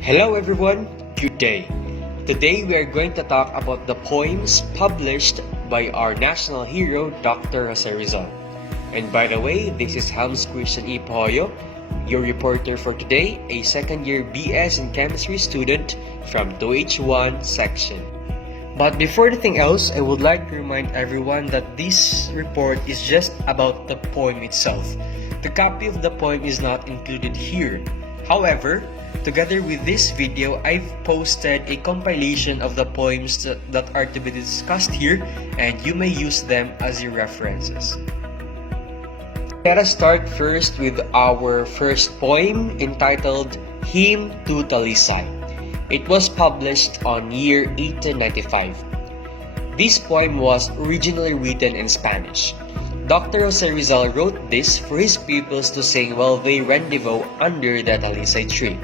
Hello everyone, good day. Today we are going to talk about the poems published by our national hero, Dr. Rizal. And by the way, this is Hymm's Christian E. Poyo, your reporter for today, a second-year BS in Chemistry student from 2H1 section. But before anything else, I would like to remind everyone that this report is just about the poem itself. The copy of the poem is not included here. However, together with this video, I've posted a compilation of the poems that are to be discussed here, and you may use them as your references. Let us start first with our first poem entitled Hymm to Talisay. It was published on year 1895. This poem was originally written in Spanish. Dr. Rizal wrote this for his pupils to sing while they rendezvous under the Talisay tree.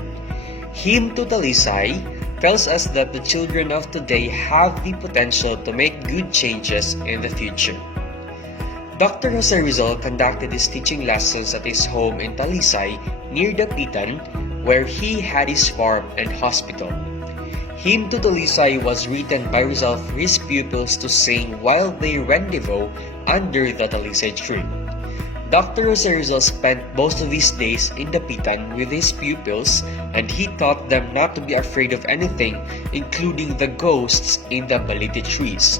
Hymm to Talisay tells us that the children of today have the potential to make good changes in the future. Dr. Rizal conducted his teaching lessons at his home in Talisay near Dapitan, where he had his farm and hospital. Hymm to Talisay was written by Rizal for his pupils to sing while they rendezvous under the Talisay tree. Dr. Rizal spent most of his days in Dapitan with his pupils, and he taught them not to be afraid of anything, including the ghosts in the balite trees.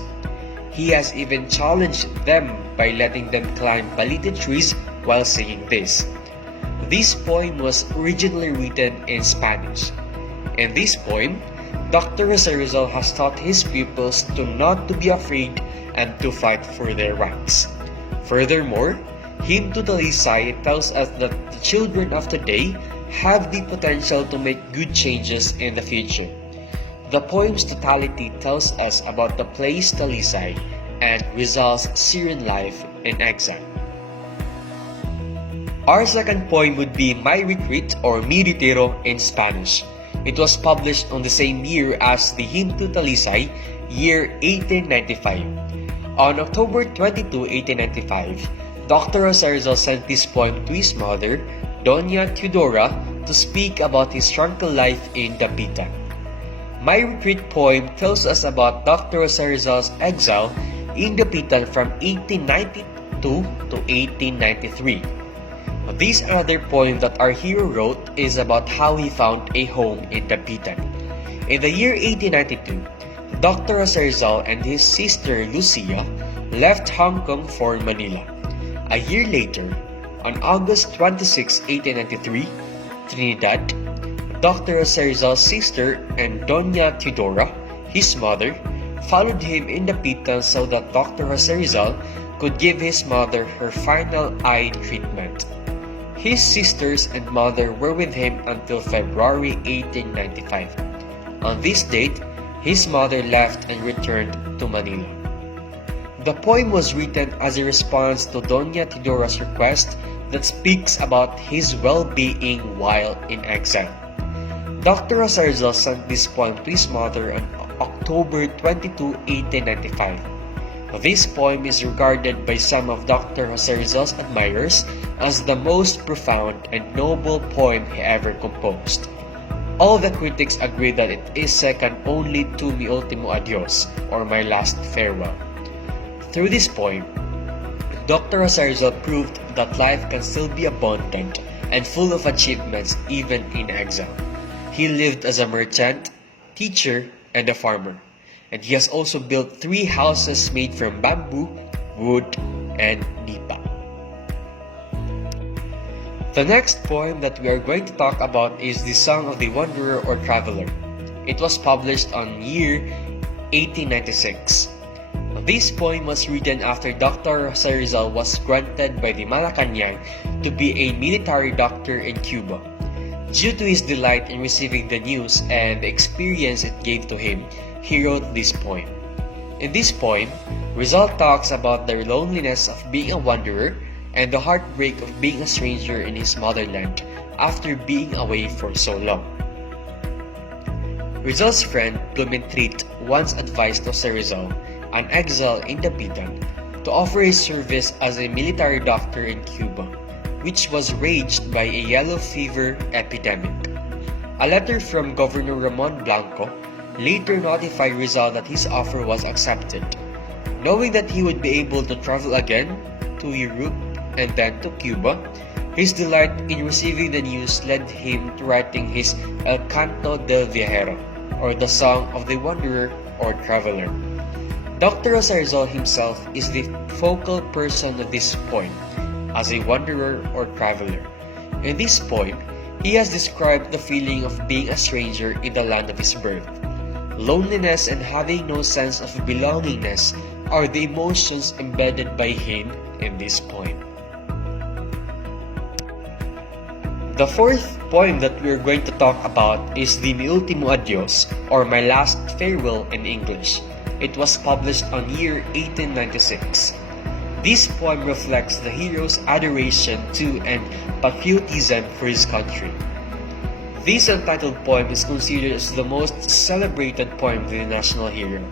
He has even challenged them by letting them climb balite trees while singing this. This poem was originally written in Spanish. In this poem, Dr. Rizal has taught his pupils to not to be afraid and to fight for their rights. Furthermore, Hymm to Talisay tells us that the children of today have the potential to make good changes in the future. The poem's totality tells us about the place Talisay and Rizal's Syrian life in exile. Our second poem would be My Retreat or Mi Retiro in Spanish. It was published on the same year as the Hymm to Talisay, year 1895. On October 22, 1895, Dr. Rizal sent this poem to his mother, Doña Teodora, to speak about his tranquil life in Dapitan. My Retreat poem tells us about Dr. Rizal's exile in Dapitan from 1892 to 1893. This other poem that our hero wrote is about how he found a home in Dapitan. In the year 1892, Dr. Rizal and his sister Lucia left Hong Kong for Manila. A year later, on August 26, 1893, Trinidad, Dr. Rizal's sister and Doña Teodora, his mother, followed him in Dapitan so that Dr. Rizal could give his mother her final eye treatment. His sisters and mother were with him until February 1895. On this date, his mother left and returned to Manila. The poem was written as a response to Doña Teodora's request that speaks about his well-being while in exile. Dr. Rizal sent this poem to his mother on October 22, 1895. This poem is regarded by some of Dr. Rizal's admirers as the most profound and noble poem he ever composed. All the critics agree that it is second only to Mi Ultimo Adios, or My Last Farewell. Through this poem, Dr. Rizal proved that life can still be abundant and full of achievements even in exile. He lived as a merchant, teacher, and a farmer. And he has also built 3 houses made from bamboo, wood, and nipa. The next poem that we are going to talk about is the Song of the Wanderer or Traveler. It was published on year 1896. This poem was written after Dr. Rizal was granted by the Malacanang to be a military doctor in Cuba. Due to his delight in receiving the news and the experience it gave to him, he wrote this poem. In this poem, Rizal talks about the loneliness of being a wanderer and the heartbreak of being a stranger in his motherland after being away for so long. Rizal's friend Blumentritt once advised Dr. Rizal, an exile in Dapitan, to offer his service as a military doctor in Cuba, which was raged by a yellow fever epidemic. A letter from Governor Ramon Blanco later notified Rizal that his offer was accepted. Knowing that he would be able to travel again to Europe and then to Cuba, his delight in receiving the news led him to writing his El Canto del Viajero, or the Song of the Wanderer or Traveler. Dr. Rizal himself is the focal person of this poem, as a wanderer or traveler. In this poem, he has described the feeling of being a stranger in the land of his birth. Loneliness and having no sense of belongingness are the emotions embedded by him in this poem. The fourth poem that we are going to talk about is the Ultimo Adios, or My Last Farewell in English. It was published on year 1896. This poem reflects the hero's adoration to and patriotism for his country. This untitled poem is considered as the most celebrated poem of the national hero.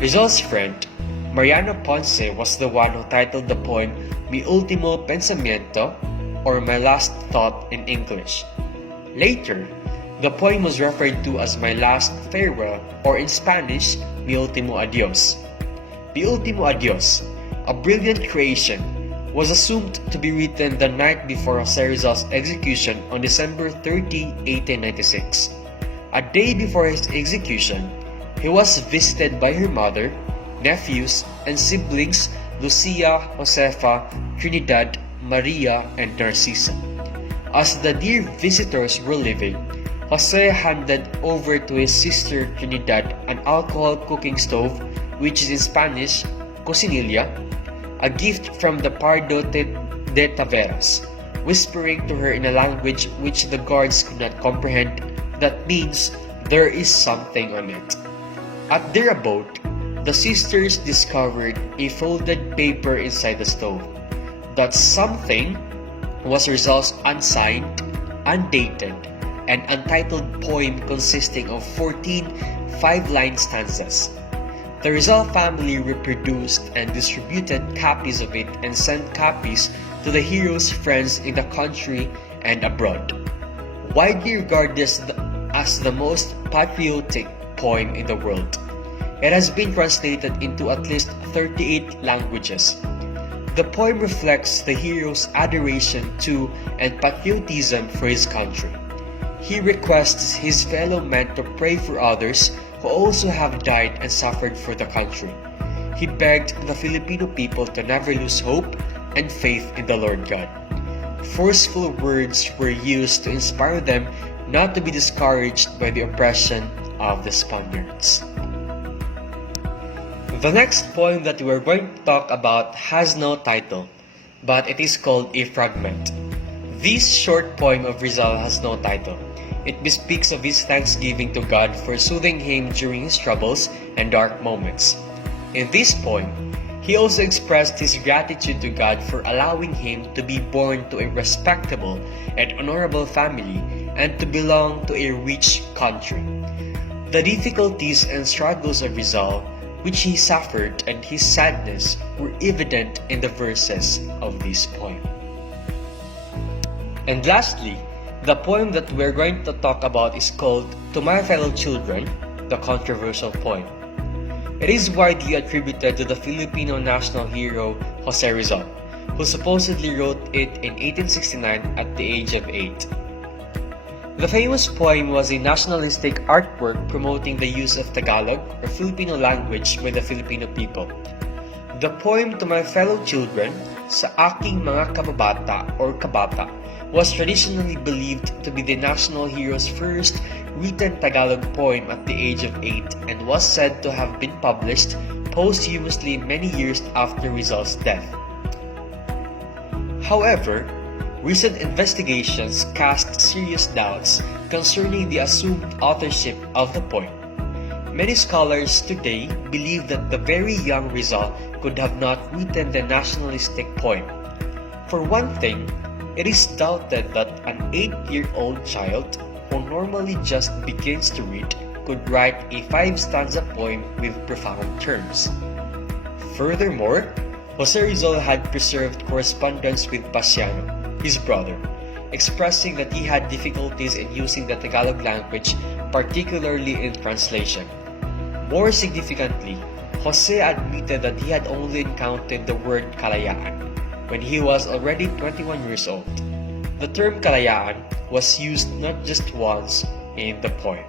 Rizal's friend, Mariano Ponce, was the one who titled the poem Mi Ultimo Pensamiento, or My Last Thought in English. Later, the poem was referred to as My Last Farewell, or in Spanish, Mi Ultimo Adios. Mi Ultimo Adios, a brilliant creation, was assumed to be written the night before Jose Rizal's execution on December 30, 1896. A day before his execution, he was visited by her mother, nephews, and siblings Lucia, Josefa, Trinidad, Maria, and Narcisa. As the dear visitors were leaving, Jose handed over to his sister Trinidad an alcohol cooking stove, which is in Spanish, cocinilla, a gift from the Pardo de Taveras, whispering to her in a language which the guards could not comprehend, that means there is something on it. At their abode, the sisters discovered a folded paper inside the stove. That something was Rizal's unsigned, undated, and untitled poem consisting of 14 5-line stanzas. The Rizal family reproduced and distributed copies of it and sent copies to the hero's friends in the country and abroad. Widely regarded as the most patriotic poem in the world, it has been translated into at least 38 languages. The poem reflects the hero's adoration to and patriotism for his country. He requests his fellow men to pray for others who also have died and suffered for the country. He begged the Filipino people to never lose hope and faith in the Lord God. Forceful words were used to inspire them not to be discouraged by the oppression of the Spaniards. The next poem that we are going to talk about has no title, but it is called A Fragment. This short poem of Rizal has no title. It bespeaks of his thanksgiving to God for soothing him during his troubles and dark moments. In this poem, he also expressed his gratitude to God for allowing him to be born to a respectable and honorable family and to belong to a rich country. The difficulties and struggles of Rizal, which he suffered, and his sadness were evident in the verses of this poem. And lastly, the poem that we're going to talk about is called To My Fellow Children, the controversial poem. It is widely attributed to the Filipino national hero Jose Rizal, who supposedly wrote it in 1869 at the age of 8. The famous poem was a nationalistic artwork promoting the use of Tagalog or Filipino language by the Filipino people. The poem To My Fellow Children, Sa Aking Mga Kababata or Kabata, was traditionally believed to be the national hero's first written Tagalog poem at the age of 8 and was said to have been published posthumously many years after Rizal's death. However, recent investigations cast serious doubts concerning the assumed authorship of the poem. Many scholars today believe that the very young Rizal could have not written the nationalistic poem. For one thing, it is doubted that an 8-year-old child who normally just begins to read could write a 5-stanza poem with profound terms. Furthermore, Jose Rizal had preserved correspondence with Pasiano, his brother. expressing that he had difficulties in using the Tagalog language, particularly in translation. More significantly, Jose admitted that he had only encountered the word kalayaan when he was already 21 years old. The term kalayaan was used not just once in the poem.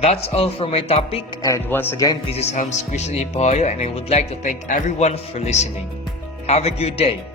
That's all for my topic, and once again, this is Hymm and I would like to thank everyone for listening. Have a good day.